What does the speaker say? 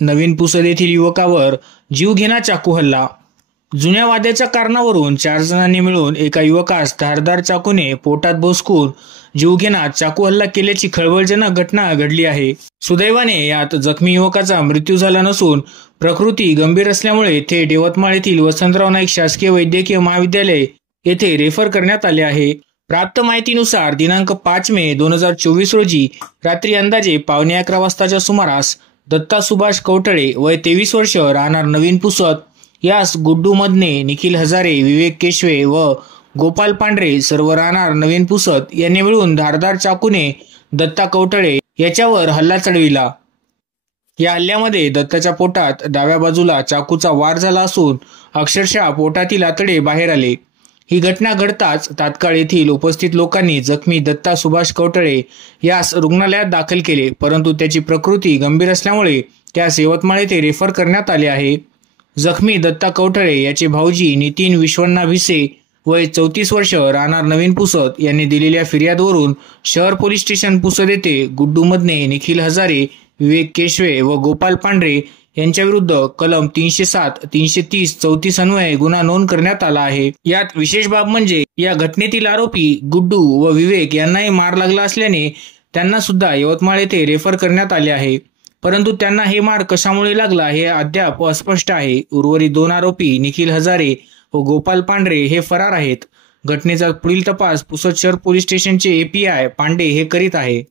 नवीन पुसद येथील युवकावर जीवघेणा चाकू हल्ला। जुन्या वाद्याच्या कारणावरून 4 जणांनी मिळून एका युवकास धारदार चाकूने पोटात भोसकून जीवघेणा चाकू हल्ला केल्याची खळबळजनक घटना घडली आहे। सुदैवाने यात जखमी युवकाचा मृत्यू झाला नसून प्रकृती गंभीर असल्यामुळे थेट यवतमाळ येथील वसंतराव नाईक शासकीय वैद्यकीय महाविद्यालय येथे रेफर करण्यात आले आहे। प्राप्त माहितीनुसार दिनांक 5 मे 2024 रोजी रात्री अंदाजे 11:15 वाजताच्या सुमारास दत्ता सुभाष कवठळे वय 23 वर्ष राहणार नवीन पुसद यास गुड्डू मधने, निखिल हजारे, विवेक केशवे व गोपाल पांढरे सर्व राहणार नवीन पुसद यांनी मिळून धारदार चाकूने दत्ता कवठळे याच्यावर हल्ला चढविला। या हल्ल्यामध्ये दत्ताच्या पोटात डाव्या बाजूला चाकूचा वार झाला असून अक्षरशः पोटातील आतडे बाहेर आले। ही घटना घडताच तात्काळ येथील उपस्थित लोकांनी जखमी दत्ता सुभाष कवठळे यास रुग्णालयात दाखल केले, परंतु त्याची प्रकृती गंभीर असल्यामुळे त्यास यवतमाळ येथे रेफर करण्यात आले आहे। जखमी दत्ता कवठळे याचे भाऊजी नितीन विश्वण्णा भिसे वय 34 वर्ष राहणार नवीन पुसद यांनी दिलेल्या फिर्यादवरून शहर पोलीस स्टेशन पुसद येथे गुड्डू मधने, निखिल हजारे, विवेक केशवे व गोपाल पांढरे यांच्याविरुद्ध कलम 307, 330, 34 अन्वये गुन्हा नोंद करण्यात आला आहे। यात विशेष बाब म्हणजे या घटनेतील आरोपी गुड्डू व विवेक यांनाही मार लागला असल्याने त्यांना सुद्धा यवतमाळ येथे रेफर करण्यात आले आहे, परंतु त्यांना हे मार कशामुळे लागला हे अद्याप अस्पष्ट आहे। उर्वरित 2 आरोपी निखिल हजारे व गोपाल पांढरे हे फरार आहेत। घटनेचा पुढील तपास पुसद शहर पोलीस स्टेशनचे API पांडे हे करीत आहे।